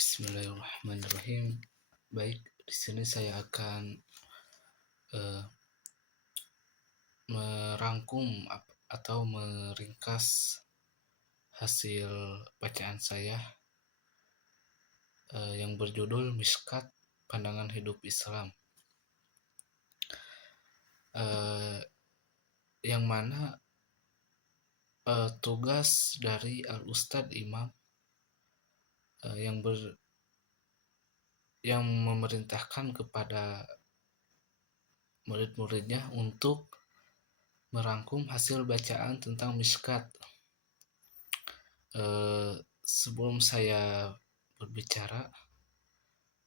Bismillahirrahmanirrahim. Baik, di sini saya akan eh, merangkum atau meringkas hasil bacaan saya yang berjudul Mishkat Pandangan Hidup Islam. Yang mana tugas dari Al-Ustadz Imam yang memerintahkan kepada murid-muridnya untuk merangkum hasil bacaan tentang Mishkat. Sebelum saya berbicara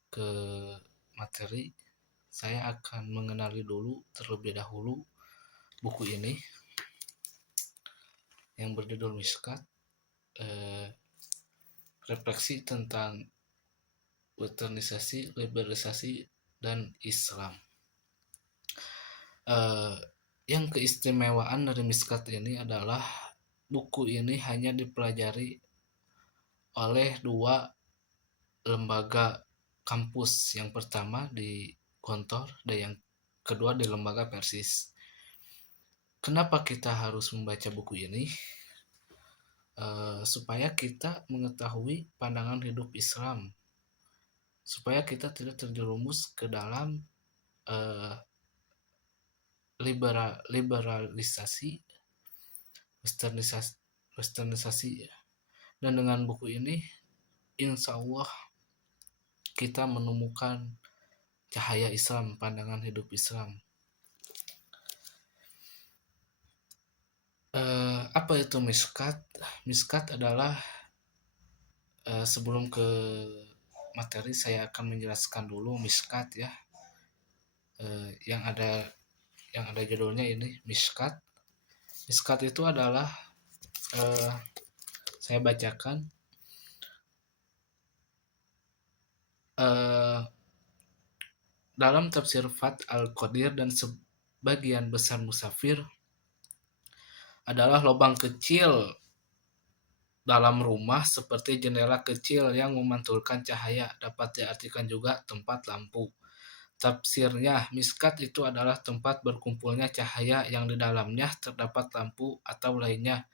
ke materi, saya akan mengenali dulu terlebih dahulu buku ini yang berjudul Mishkat, refleksi tentang westernisasi, liberalisasi, dan Islam. Yang keistimewaan dari Mishkat ini adalah buku ini hanya dipelajari oleh dua lembaga kampus, yang pertama di Gontor dan yang kedua di lembaga Persis. Kenapa kita harus membaca buku ini? Supaya kita mengetahui pandangan hidup Islam, supaya kita tidak terjerumus ke dalam liberalisasi, westernisasi. Dan dengan buku ini, insya Allah kita menemukan cahaya Islam, pandangan hidup Islam. Apa itu Mishkat? Mishkat adalah, sebelum ke materi, saya akan menjelaskan dulu Mishkat ya. Yang ada judulnya ini Mishkat. Mishkat itu adalah, saya bacakan, dalam tafsir Fath al-Qadir dan sebagian besar musafir adalah lubang kecil dalam rumah seperti jendela kecil yang memantulkan cahaya. Dapat diartikan juga tempat lampu. Tafsirnya, Mishkat itu adalah tempat berkumpulnya cahaya yang di dalamnya terdapat lampu atau lainnya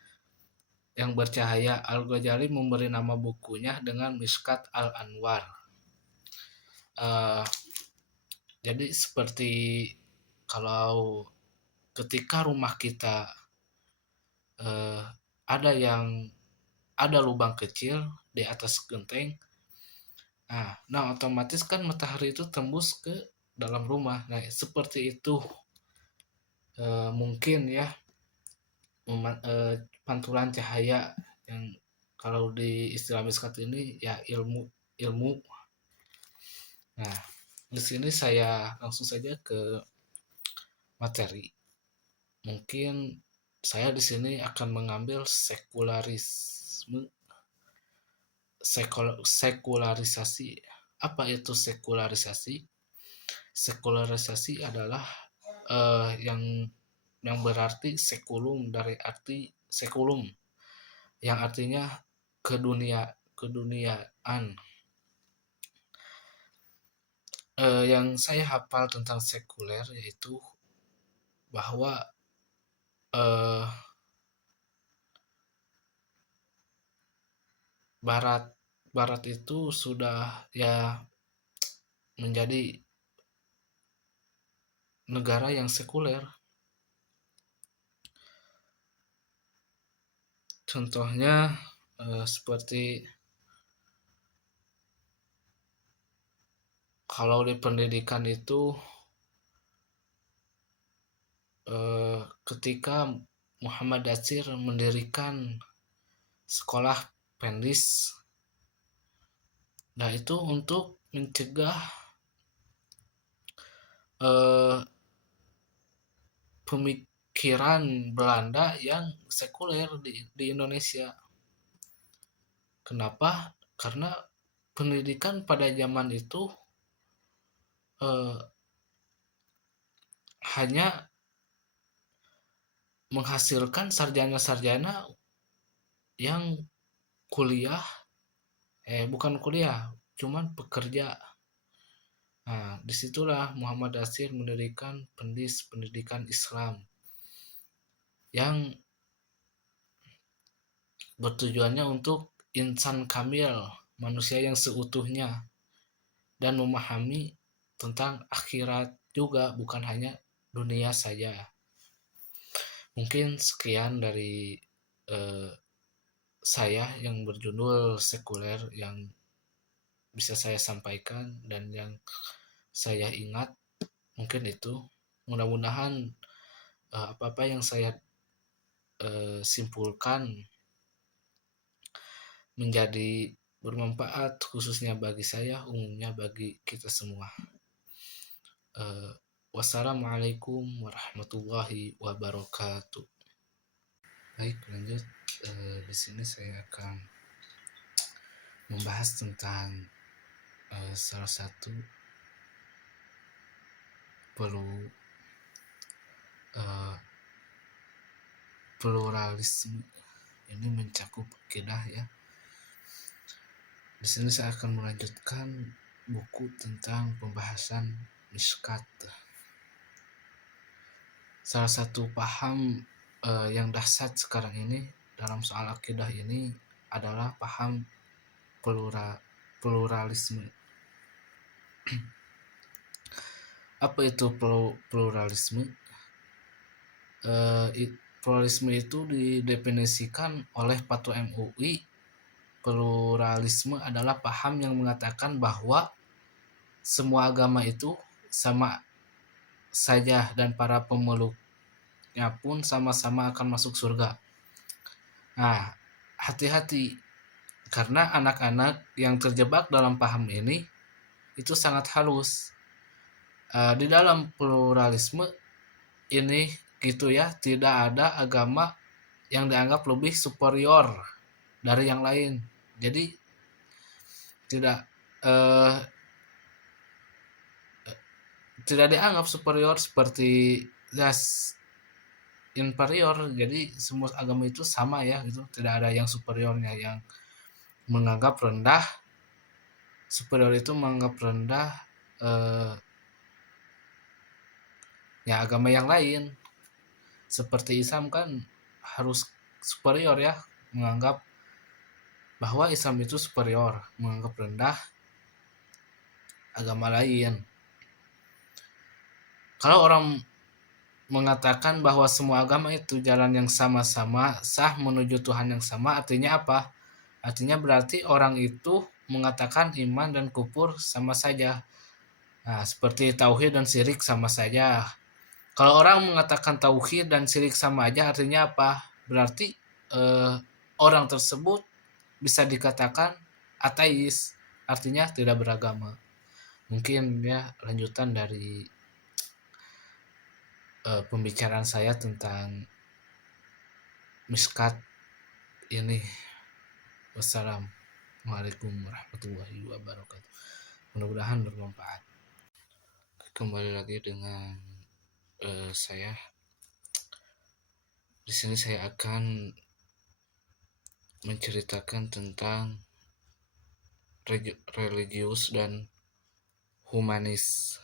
yang bercahaya. Al-Ghazali memberi nama bukunya dengan Mishkat al-Anwar. Jadi seperti kalau ketika rumah kita ada lubang kecil di atas genteng, nah otomatis kan matahari itu tembus ke dalam rumah. Nah seperti itu mungkin ya pantulan cahaya yang kalau di istilah Mishkat ini ya ilmu. Nah di sini saya langsung saja ke materi. Mungkin saya di sini akan mengambil sekularisasi. Apa itu sekularisasi? Sekularisasi adalah yang berarti sekulum, dari arti sekulum yang artinya keduniaan. Yang saya hafal tentang sekuler yaitu bahwa Barat itu sudah ya menjadi negara yang sekuler. Contohnya seperti kalau di pendidikan itu ketika Muhammad Datsir mendirikan sekolah Pendis, nah itu untuk mencegah pemikiran Belanda yang sekuler di Indonesia. Kenapa? Karena pendidikan pada zaman itu hanya menghasilkan sarjana-sarjana yang bukan kuliah, cuman pekerja. Nah, disitulah Muhammad Nasir mendirikan pendidikan Islam yang bertujuannya untuk insan kamil, manusia yang seutuhnya, dan memahami tentang akhirat juga, bukan hanya dunia saja. Mungkin sekian dari eh, saya yang berjudul sekuler yang bisa saya sampaikan dan yang saya ingat. Mungkin itu, mudah-mudahan apa-apa yang saya simpulkan menjadi bermanfaat, khususnya bagi saya, umumnya bagi kita semua. Wassalamualaikum warahmatullahi wabarakatuh. Baik, lanjut. Di sini saya akan membahas tentang salah satu pluralisme. Ini mencakup akidah ya. Di sini saya akan melanjutkan buku tentang pembahasan miskat. Salah satu paham yang dahsyat sekarang ini dalam soal akidah ini adalah paham pluralisme. Apa itu pluralisme? Pluralisme itu didefinisikan oleh Fatwa MUI. Pluralisme adalah paham yang mengatakan bahwa semua agama itu sama saja dan para pemeluknya pun sama-sama akan masuk surga. Nah, hati-hati, karena anak-anak yang terjebak dalam paham ini itu sangat halus. Di dalam pluralisme ini gitu ya, tidak ada agama yang dianggap lebih superior dari yang lain. Jadi tidak dianggap superior seperti inferior. Jadi semua agama itu sama ya, gitu. Tidak ada yang superiornya, yang menganggap rendah. Superior itu menganggap rendah ya agama yang lain. Seperti Islam kan harus superior ya, menganggap bahwa Islam itu superior, menganggap rendah agama lain. Kalau orang mengatakan bahwa semua agama itu jalan yang sama-sama, sah menuju Tuhan yang sama, artinya apa? Artinya berarti orang itu mengatakan iman dan kufur sama saja. Nah, seperti tauhid dan syirik sama saja. Kalau orang mengatakan tauhid dan syirik sama aja, artinya apa? Berarti orang tersebut bisa dikatakan ateis, artinya tidak beragama. Mungkin ya lanjutan dari pembicaraan saya tentang miskat ini. Wassalamualaikum warahmatullahi wabarakatuh. Mudah-mudahan bermanfaat. Kembali lagi dengan saya. Di sini saya akan menceritakan tentang religius dan humanis.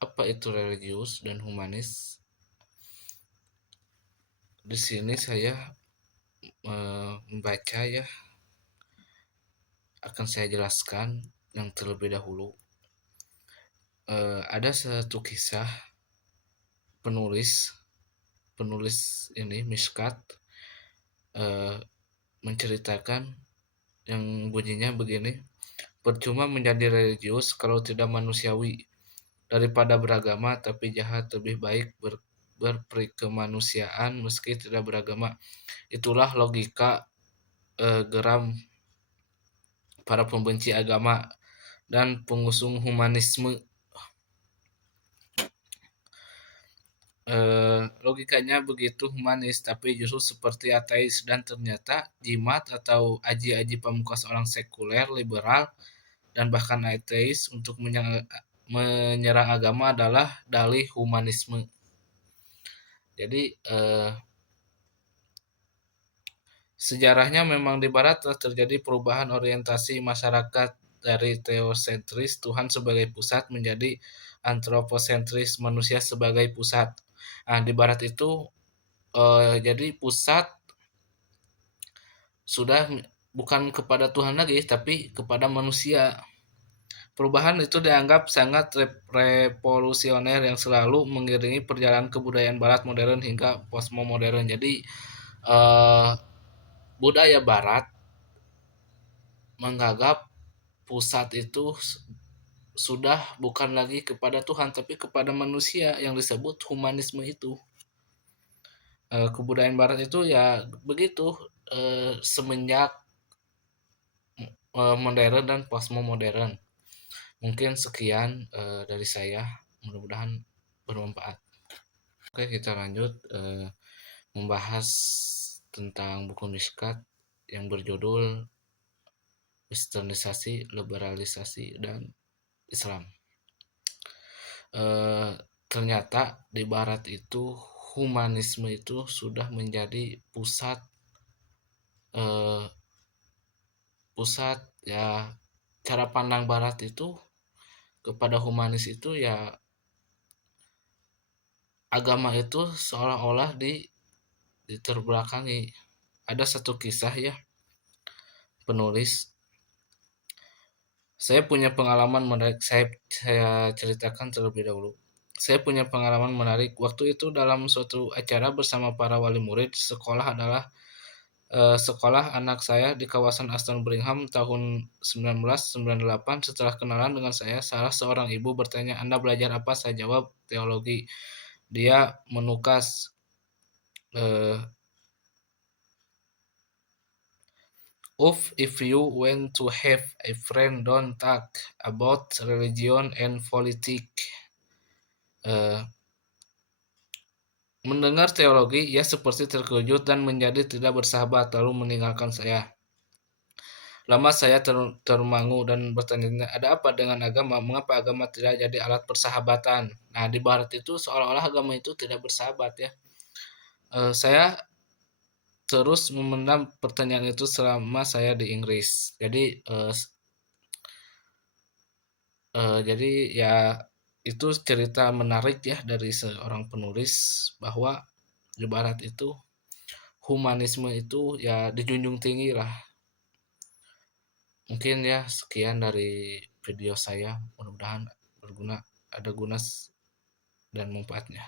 Apa itu religius dan humanis? Di sini saya membaca ya, akan saya jelaskan yang terlebih dahulu. Ada satu kisah penulis ini Miskat menceritakan yang bunyinya begini: percuma menjadi religius kalau tidak manusiawi, daripada beragama tapi jahat lebih baik berperikemanusiaan meski tidak beragama. Itulah logika geram para pembenci agama dan pengusung humanisme. Logikanya begitu humanis, tapi justru seperti ateis, dan ternyata jimat atau aji-aji pamungkas orang sekuler, liberal, dan bahkan ateis untuk menyerang agama adalah dalih humanisme. Jadi Sejarahnya memang di barat telah terjadi perubahan orientasi masyarakat dari teosentris Tuhan sebagai pusat menjadi antroposentris manusia sebagai pusat. Nah, di barat itu jadi pusat sudah bukan kepada Tuhan lagi tapi kepada manusia. Perubahan itu dianggap sangat revolusioner yang selalu mengiringi perjalanan kebudayaan barat modern hingga postmodern. Jadi eh, budaya barat menganggap pusat itu sudah bukan lagi kepada Tuhan tapi kepada manusia yang disebut humanisme itu. Kebudayaan barat itu ya begitu semenjak modern dan postmodern. Mungkin sekian dari saya, mudah-mudahan bermanfaat. Oke, kita lanjut membahas tentang buku Mishkat yang berjudul Westernisasi, Liberalisasi, dan Islam. Ternyata di Barat itu humanisme itu sudah menjadi pusat ya, cara pandang Barat itu kepada humanis itu ya agama itu seolah-olah diterbelakangi. Ada satu kisah ya, penulis. Saya punya pengalaman menarik, saya ceritakan terlebih dahulu. Saya punya pengalaman menarik. Waktu itu dalam suatu acara bersama para wali murid, sekolah anak saya di kawasan Aston Brigham tahun 1998. Setelah kenalan dengan saya, salah seorang ibu bertanya, "Anda belajar apa?" Saya jawab, "Teologi." Dia menukas, If you want to have a friend, don't talk about religion and politics." Mendengar teologi, ia seperti terkejut dan menjadi tidak bersahabat, lalu meninggalkan saya. Lama saya termangu dan bertanya, ada apa dengan agama? Mengapa agama tidak jadi alat persahabatan? Nah, di Barat itu seolah-olah agama itu tidak bersahabat ya. Saya terus memendam pertanyaan itu selama saya di Inggris. Jadi ya itu cerita menarik ya dari seorang penulis bahwa di Barat itu humanisme itu ya dijunjung tinggi lah. Mungkin ya sekian dari video saya, mudah-mudahan berguna, ada guna dan manfaatnya.